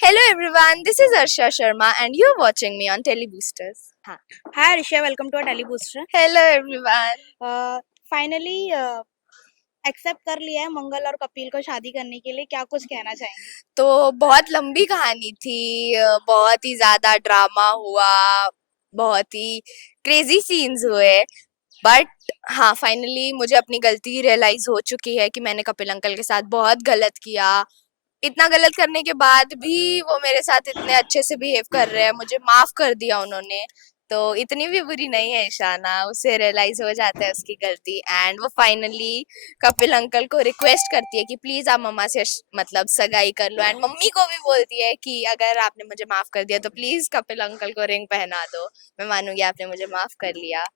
Hello everyone, this is Arsha Sharma and you're watching me on Teleboosters. हाँ. Hi Risha, welcome to our Daily Booster. Hello everyone. Finally accept कर लिया है मंगल और कपिल को शादी करने के लिए, क्या कुछ कहना चाहेंगे? तो बहुत लंबी कहानी थी, बहुत ही ज्यादा ड्रामा हुआ, बहुत ही क्रेजी सीन्स हुए, बट हाँ फाइनली मुझे अपनी गलती रियलाइज हो चुकी है कि मैंने कपिल अंकल के साथ बहुत गलत किया। इतना गलत करने के बाद भी वो मेरे साथ इतने अच्छे से बिहेव कर रहे हैं, मुझे माफ कर दिया उन्होंने। तो इतनी भी बुरी नहीं है ईशाना, उसे रियलाइज हो जाता है उसकी गलती एंड वो फाइनली कपिल अंकल को रिक्वेस्ट करती है कि प्लीज आप मम्मा से मतलब सगाई कर लो, एंड मम्मी को भी बोलती है कि अगर आपने मुझे माफ कर दिया तो प्लीज कपिल अंकल को रिंग पहना दो, मैं मानूंगी आपने मुझे माफ कर लिया।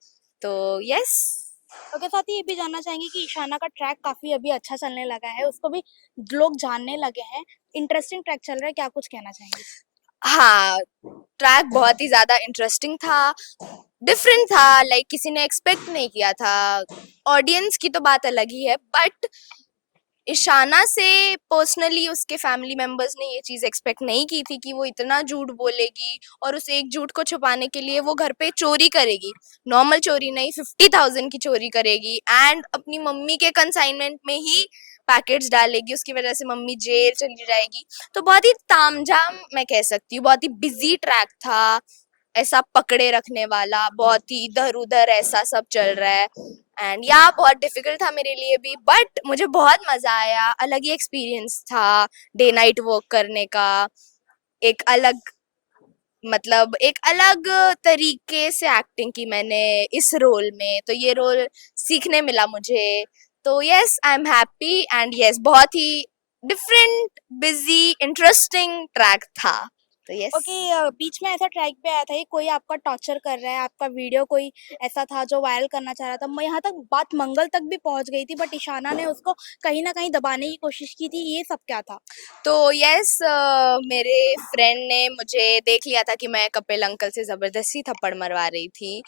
तो यस। और साथ ही ये भी जानना चाहेंगे कि ईशाना का ट्रैक काफी अभी अच्छा चलने लगा है, उसको भी लोग जानने लगे हैं, इंटरेस्टिंग ट्रैक चल रहा है, क्या कुछ कहना चाहेंगे? हाँ, ट्रैक बहुत ही ज्यादा इंटरेस्टिंग था, डिफरेंट था, लाइक किसी ने एक्सपेक्ट नहीं किया था। ऑडियंस की तो बात अलग ही है, बट ईशाना से पर्सनली उसके फैमिली मेंबर्स ने ये चीज एक्सपेक्ट नहीं की थी कि वो इतना झूठ बोलेगी और उस एक झूठ को छुपाने के लिए वो घर पे चोरी करेगी। नॉर्मल चोरी नहीं, 50,000 की चोरी करेगी एंड अपनी मम्मी के कंसाइनमेंट में ही पैकेट्स डालेगी, उसकी वजह से मम्मी जेल चली जाएगी। तो बहुत ही तामझाम मैं कह सकती हूँ, बहुत ही बिजी ट्रैक था, ऐसा पकड़े रखने वाला, बहुत ही इधर उधर ऐसा सब चल रहा है। एंड या बहुत डिफिकल्ट था मेरे लिए भी, बट मुझे बहुत मजा आया, अलग ही एक्सपीरियंस था डे नाइट वर्क करने का। एक अलग मतलब एक अलग तरीके से एक्टिंग की मैंने इस रोल में, तो ये रोल सीखने मिला मुझे। तो yes, I am happy and yes, बहुत ही डिफरेंट, बिजी, इंटरेस्टिंग ट्रैक था। तो यस। ओके, बीच में ऐसा ट्रैक पे आया था कि कोई आपका टॉर्चर कर रहा है, आपका वीडियो कोई ऐसा था जो वायरल करना चाह रहा था, मैं यहाँ तक बात मंगल तक भी पहुंच गई थी, बट ईशाना ने उसको कहीं ना कहीं दबाने की कोशिश की थी, ये सब क्या था? तो यस, मेरे फ्रेंड ने मुझे देख लिया था कि मैं कपिल अंकल से जबरदस्ती थप्पड़ मरवा रही थी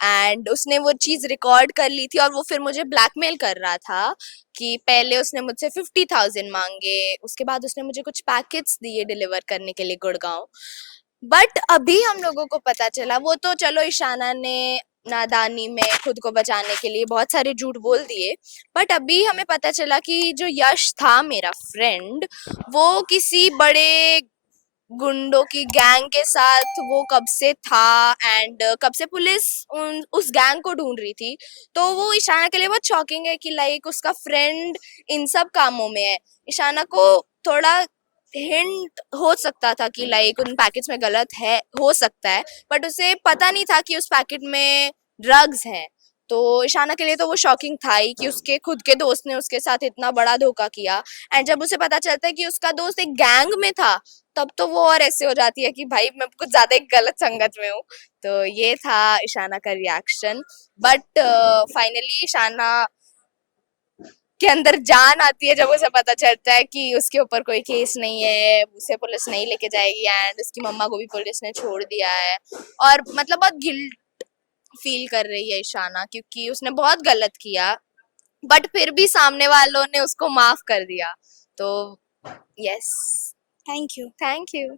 एंड उसने वो चीज रिकॉर्ड कर ली थी और वो फिर मुझे ब्लैकमेल कर रहा था कि पहले उसने मुझसे 50,000 मांगे, उसके बाद उसने मुझे कुछ पैकेट्स दिए डिलीवर करने के लिए गुड़गांव। बट अभी हम लोगों को पता चला, वो तो चलो ईशाना ने नादानी में खुद को बचाने के लिए बहुत सारे झूठ बोल दिए, बट अभी हमें पता चला कि जो यश था मेरा फ्रेंड, वो किसी बड़े गुंडों की गैंग के साथ वो कब से था एंड कब से पुलिस उस गैंग को ढूंढ रही थी। तो वो ईशाना के लिए बहुत शॉकिंग है कि लाइक उसका फ्रेंड इन सब कामों में है। ईशाना को थोड़ा हिंट हो सकता था कि लाइक उन पैकेट्स में गलत है, हो सकता है, बट उसे पता नहीं था कि उस पैकेट में ड्रग्स हैं। तो ईशाना के लिए तो वो शॉकिंग था ही कि उसके खुद के दोस्त ने उसके साथ इतना बड़ा धोखा किया। एंड जब उसे पता चलता है कि उसका दोस्त एक गैंग में था, तब तो वो और ऐसे हो जाती है कि भाई मैं कुछ ज्यादा ही गलत संगत में हूँ। तो ये था ईशाना का रिएक्शन, बट फाइनली ईशाना के अंदर जान आती है जब उसे पता चलता है कि उसके ऊपर कोई केस नहीं है, उसे पुलिस नहीं लेके जाएगी एंड उसकी मम्मा को भी पुलिस ने छोड़ दिया है। और मतलब बहुत गिल्ट फील कर रही है ईशाना क्योंकि उसने बहुत गलत किया, बट फिर भी सामने वालों ने उसको माफ कर दिया। तो yes. Thank you. Thank you.